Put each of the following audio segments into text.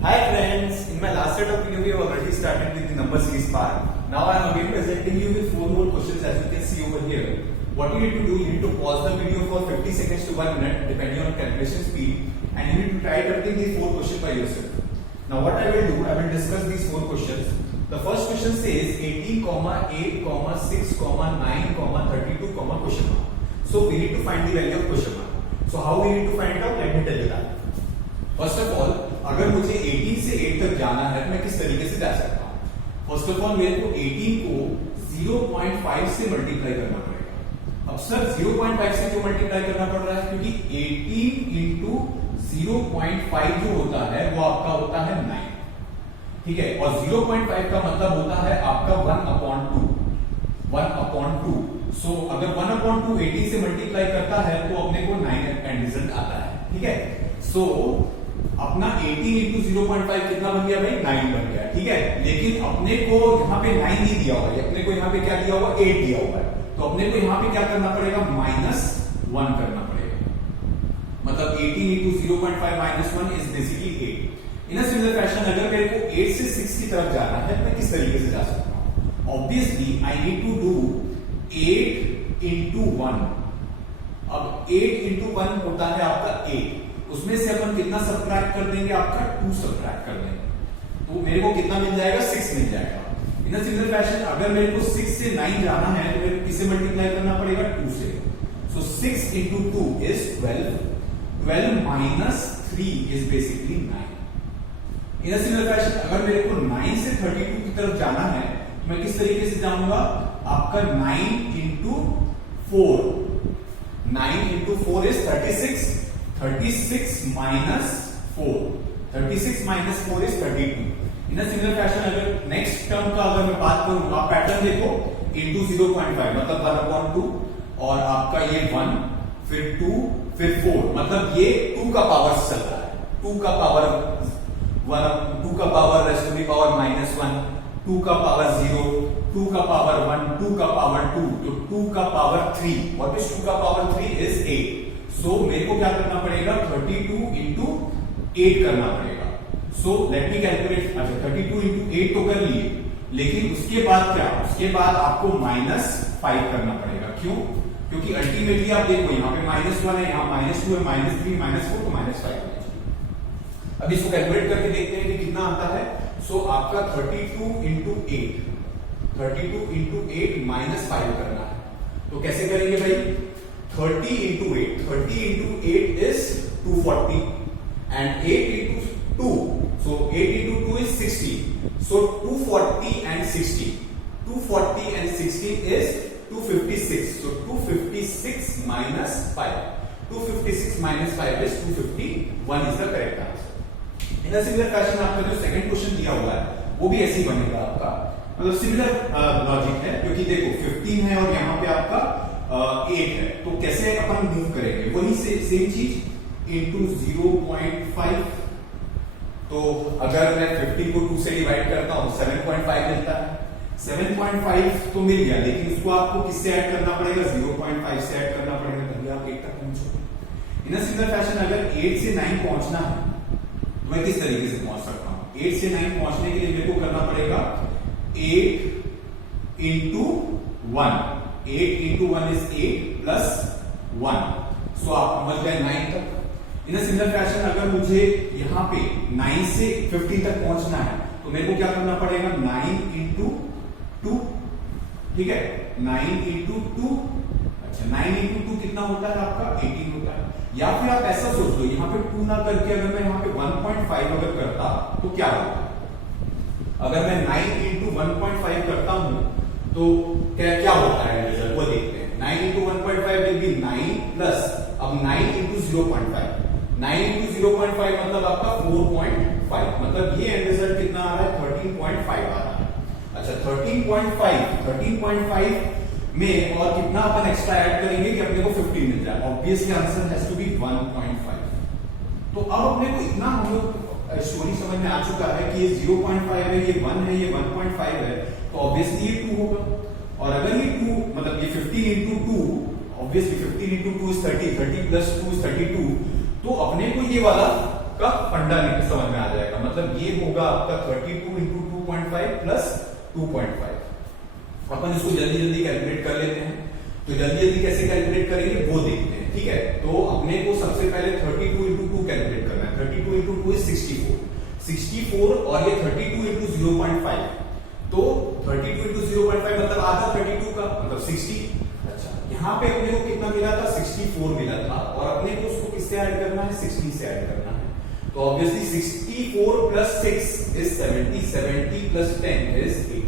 Hi friends, in my last set of video we have already started with the number series part. Now I am again presenting you with 4 more questions as you can see over here. What you need to do, you need to pause the video for 50 seconds to 1 minute depending on calculation speed, and you need to try attempting these 4 questions by yourself. Now what I will do, I will discuss these 4 questions. The first question says 18, 8, 6, 9, 32, question mark. So we need to find the value of question mark. So how we need to find it out? Let me tell you that. First of all अगर मुझे 18 से 8 तक जाना है तो मैं किस तरीके से जा सकता हूँ? फर्स्ट ऑफ ऑल मेरे को 18 को 0.5 से मल्टीप्लाई करना पड़ेगा। अब सर 0.5 से क्यों मल्टीप्लाई करना पड़ रहा है? क्योंकि 18 इंटू 0.5 जो होता है वो आपका होता है 9, ठीक है, और 0.5 का मतलब होता है आपका 1/2। सो अगर 1/2 18 से मल्टीप्लाई करता है तो अपने को 9 एंड रिजल्ट आता है, ठीक है। सो अपना 18 इंटू 0.5 कितना बन गया भाई? 9 बन गया, ठीक है। लेकिन अपने को यहाँ पे 9 नहीं दिया हुआ है, अपने को यहाँ पे क्या दिया हुआ? 8 दिया हुआ है। तो अपने को यहाँ पे क्या करना पड़ेगा? -1 करना पड़ेगा। मतलब 18 into 0.5 -1 is basically 8। In a similar fashion अगर मेरे को 8 से 6 की तरफ जाना है मैं किस तरीके से जा सकता हूँ? Obviously I need to do 8 into 1। अब 8 इंटू 1 होता है आपका 8, उसमें से अपन कितना सब्ट्रैक्ट कर देंगे? आपका 2 सब्ट्रैक्ट कर देंगे, तो मेरे को कितना मिल जाएगा? 6 मिल जाएगा। इन अ सिमिलर फैशन अगर मेरे को 6 से 9 जाना है तो मेरे को किससे मल्टीप्लाई करना पड़ेगा? 2 से। सो 6 into 2 is 12। 12 minus 3 is basically 9। In a similar fashion अगर मेरे को 9 से 32 की तरफ जाना है तो मैं किस तरीके से जाऊंगा? आपका 9 into 4। 9 into 4 is 36। 36 minus 4। 36 minus 4 is 32। In a similar fashion अगर नेक्स्ट टर्म का अगर मैं बात करूं, आप पैटर्न देखो, इंटू 0.5 मतलब 1/2, और आपका ये 1, फिर 2, फिर 4, मतलब ये 2 का पावर चल रहा है। 2 का पावर 1, 2 का power raised to the power -1, 2 का पावर 0, 2 का पावर 1, 2 का पावर 2, तो 2 का पावर 3। व्हाट इज 2 का पावर 3 इज 8। सो मेरे को क्या करना पड़ेगा? 32 इंटू 8 करना पड़ेगा। So let me calculate. अच्छा 32 इंटू 8 तो कर लिए, लेकिन उसके बाद क्या? उसके बाद आपको -5 करना पड़ेगा। क्यों? क्योंकि अल्टीमेटली आप देखो यहाँ पे -1 है, यहाँ -2 है, -3, -4, तो -5। अब इसको कैलकुलेट करके देखते हैं कि कितना आता है। सो आपका 32 इंटू 8, 32 इंटू 8 -5 करना है। तो कैसे करेंगे भाई? 30 into 8, 30 into 8 is 240, and 8 into 2, so 8 into 2 is 60. So 240 and 60, 240 and 60 is 256. So 256 minus 5, 256 minus 5 is 251 is the correct answer. In a similar fashion आपका जो सेकंड क्वेश्चन दिया हुआ है वो भी ऐसे ही बनेगा आपका, मतलब सिमिलर लॉजिक है, क्योंकि देखो 15 है और यहाँ पे आपका 8 है, तो कैसे अपन मूव करेंगे? वही सेम चीज इंटू 0.5। तो अगर मैं 50 को 2 से डिवाइड करता हूं 7.5 मिलता है। 7.5 तो मिल गया, लेकिन उसको आपको किससे ऐड करना पड़ेगा? 0.5 से ऐड करना पड़ेगा, तभी आप 8 तक पहुंचोगे। इन अ सिमिलर फैशन अगर 8 से 9 पहुंचना है तो मैं किस तरीके से पहुंच सकता हूं? 8 से 9 पहुंचने के लिए मेरे को करना पड़ेगा 8 into 1। 8 into 1 is 8 plus 1. So आप समझ गए 9 तक। इन अ सिमिलर फैशन अगर मुझे यहाँ पे 9 से 50 तक पहुंचना है तो मेरे को क्या करना पड़ेगा? 9 into 2, ठीक है, 9 into 2। अच्छा 9 into 2 कितना होता है आपका? 18 होता है। या फिर आप ऐसा सोच लो, यहाँ पे 2 ना करके अगर मैं यहाँ पे 1.5 अगर करता तो क्या होता? अगर मैं 9 into 1.5 करता हूं तो क्या होता है रिजल्ट, वो देखते हैं। 9 into 1.5 विल बी 9 प्लस, अब 9 into 0.5, 9 into 0.5 मतलब आपका 4.5, मतलब ये एंड रिजल्ट कितना आ रहा है? 13.5 आ रहा है। अच्छा 13.5 में और कितना अपन एक्स्ट्रा ऐड करेंगे कि अपने को 50 मिल जाए? Obviously answer has to be 1.5। तो अब अपने को इतना हम लोग स्टोरी समझ में आ चुका है कि ये 0.5 है, ये 1 है, ये 1.5 है, तो ऑब्वियसली ये 2 होगा। और अगर ये 2 मतलब ये 15 into 2, obviously 15 into 2 is 30, 30 plus 2 is 32, तो अपने को ये वाला का फंडा समझ में आ जाएगा। मतलब मतलब ये होगा आपका 32 इंटू 2.5 प्लस 2.5। अपन इसको जल्दी जल्दी कैलकुलेट कर लेते हैं। तो जल्दी जल्दी कैसे कैलकुलेट करेंगे वो देखते हैं, ठीक है। तो अपने को सबसे पहले 32 इंटू 2 कैलकुलेट करना है। 32 इंटू 2 इज 64 और ये 32 इंटू 0.5, तो 32 इंटू 0.5 मतलब आधा 32 का मतलब 60। अच्छा, यहाँ पे अपने को कितना मिला था? 64 मिला था, और अपने को उसको किससे ऐड करना है? 60 से ऐड करना है। तो obviously 64 plus 6 is 70, 70 plus 10 is 80।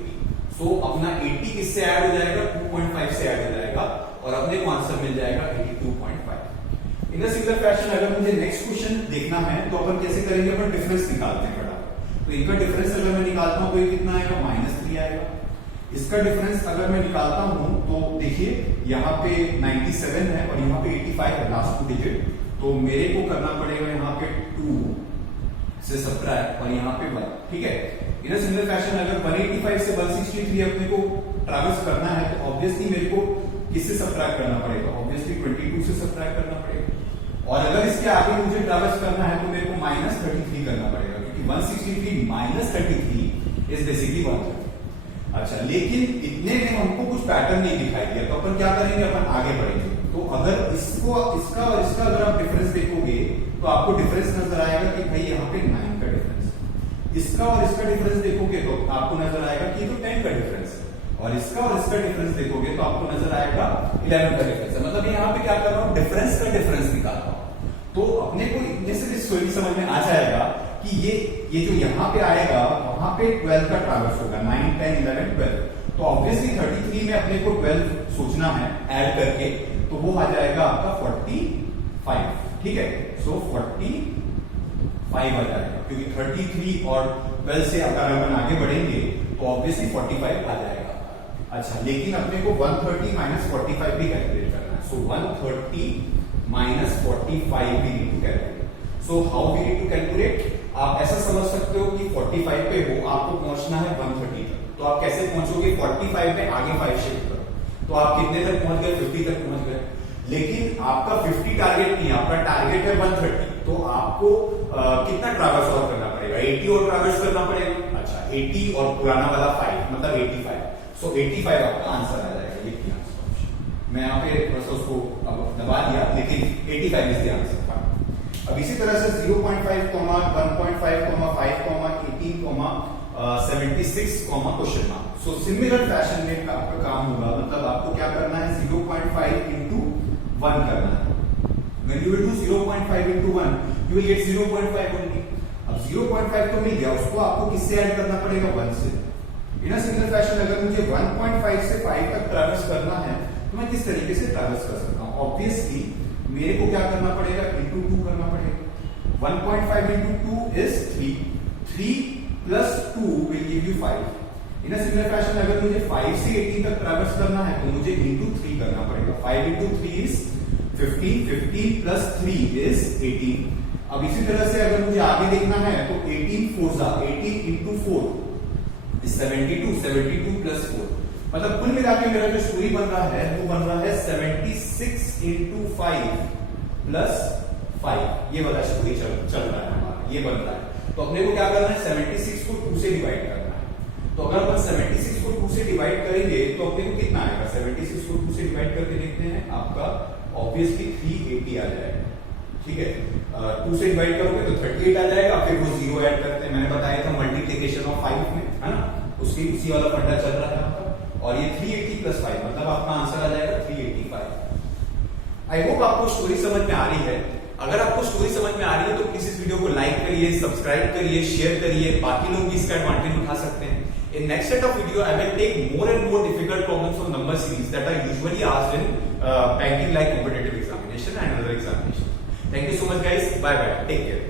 तो अपना 80 किससे ऐड हो जाएगा? 2.5 से ऐड हो जाएगा, और अपने को आंसर मिल जाएगा 82.5। इन अ सिमिलर फैशन अगर मुझे नेक्स्ट क्वेश्चन देखना है तो अपन कैसे करेंगे? अपन डिफरेंस निकालते हैं फटाफट। तो इनका डिफरेंस अगर मैं निकालता हूं तो ये कितना आएगा? -3 आएगा। इसका डिफरेंस अगर मैं निकालता हूं तो देखिए यहाँ पे 97 है और यहाँ पे 85 है, लास्ट 2 डिजिट। तो मेरे को करना पड़ेगा यहाँ पे 2 से सब्ट्रैक्ट और यहाँ पे 1, ठीक है। इन अ सिमिलर फैशन अगर 185 से 163 अपने को ट्रैवर्स करना है तो ऑब्वियसली मेरे को किससे सब्ट्रैक्ट करना पड़ेगा? ऑब्वियसली 22 से सब्ट्रैक्ट करना पड़ेगा। और अगर इसके आगे मुझे ट्रैवर्स करना है तो मेरे को -33 करना पड़ेगा, क्योंकि 163 माइनस 33 इज बेसिकली 130। अच्छा, लेकिन इतने में हमको कुछ पैटर्न नहीं दिखाई दिया, तो अपन क्या करेंगे? अपन आगे बढ़ेंगे। तो अगर इसका और इसका अगर आप डिफरेंस देखोगे तो आपको डिफरेंस नजर आएगा कि भाई यहाँ पे 9 का डिफरेंस। इसका और इसका डिफरेंस देखोगे तो आपको नजर आएगा कि तो 10 का डिफरेंस है, और इसका और इसका डिफरेंस देखोगे तो आपको नजर आएगा 11 का डिफरेंस है। मतलब यहाँ पे क्या कर रहा हूँ? डिफरेंस का डिफरेंस निकाल रहा हूँ। तो अपने को इतने से स्टोरी समझ में आ जाएगा कि ये जो यहाँ पे आएगा वहां पे 12 का ट्रैवर्स होगा, 9, 10, 11, 12। तो ऑब्वियसली 33 में अपने को 12 सोचना है ऐड करके, तो वो आ जाएगा आपका 45, ठीक है। सो 45 आ जाएगा, क्योंकि 33 और 12 से अगर अपन आगे बढ़ेंगे तो ऑब्वियसली 45 आ जाएगा। अच्छा, लेकिन अपने को 130 माइनस 45 भी कैलकुलेट करना है। सो 130 माइनस 45 भी need to calculate. So how we need to calculate? आप ऐसा समझ सकते हो कि 45 पे हो, आपको पहुंचना है 130 तक। तो आप कैसे पहुंचोगे? 45 में आगे 5 शिफ्ट करो, तो आप कितने तक पहुंच गए? 50 तक पहुंच गए। लेकिन आपका 50 टारगेट नहीं, आपका टारगेट है 130। तो आपको कितना ट्रैवर्स और करना पड़ेगा? 80 और ट्रैवर्स करना पड़ेगा। अच्छा, 80 और पुराना वाला 5 मतलब 85। सो 85 आपका आंसर आ जाएगा। ये मैं यहाँ पे थोड़ा सा उसको अब दबा दिया, लेकिन 85 इज द आंसर। अब इसी तरह से 0.5, 1.5, 5, 18, 76, question mark. So similar fashion में आपका काम होगा, मतलब आपको क्या करना है? 0.5 इंटू 1 करना है। When you will do 0.5 into 1, you will get 0.5 only. अब 0.5 तो मिल गया, उसको आपको किससे ऐड करना पड़ेगा? 1 से। इन अ सिमिलर फैशन अगर मुझे 1.5 से 5 तक ट्रैवर्स करना है तो मैं किस तरीके से ट्रैवर्स कर सकता हूँ? ऑब्वियसली मेरे को क्या करना पड़ेगा? इंटू 2 करना पड़ेगा। 1.5 into 2 is 3 plus 2 will give you 5। In a similar fashion अगर मुझे 5 से 18 तक ट्रैवर्स करना है तो मुझे इंटू 3 करना पड़ेगा। 5 इंटू 3 इज 15, 15 प्लस 3 इज 18। अब इसी तरह से अगर मुझे आगे देखना है तो 18 इंटू 4 इज 72, 72 प्लस 4। मतलब कुल मिला के मेरा जो स्टोरी बन रहा है वो बन रहा है 76 इंटू 5 प्लस 5। ये वाला स्टोरी चल रहा है हमारा, ये बन रहा है। तो अपने को क्या करना है? 76 को 2 से डिवाइड करना है। तो अगर अपन 76 को 2 से डिवाइड करेंगे तो अपने को कितना आएगा? 76 को 2 से डिवाइड करके देखते हैं, आपका ऑब्वियसली 380 आ जाएगा, ठीक है। 2 से डिवाइड करोगे तो 38 आ जाएगा, फिर वो 0 ऐड करते हैं। मैंने बताया था मल्टीप्लिकेशन ऑफ 5 में, है ना, उसकी उसी वाला फंडा चल रहा है आपका। और ये 380 प्लस 5 मतलब आपका आंसर आ जाएगा 385। आई होप आपको स्टोरी समझ में आ रही है। अगर आपको स्टोरी समझ में आ रही है तो प्लीज इस वीडियो को लाइक करिए, सब्सक्राइब करिए, शेयर करिए, बाकी लोग भी इसका एडवांटेज उठा सकते हैं। In next set of video, I will take more and more difficult problems from number series that are usually asked in banking like competitive examination and other examinations. Thank you so much guys. Bye bye. Take care.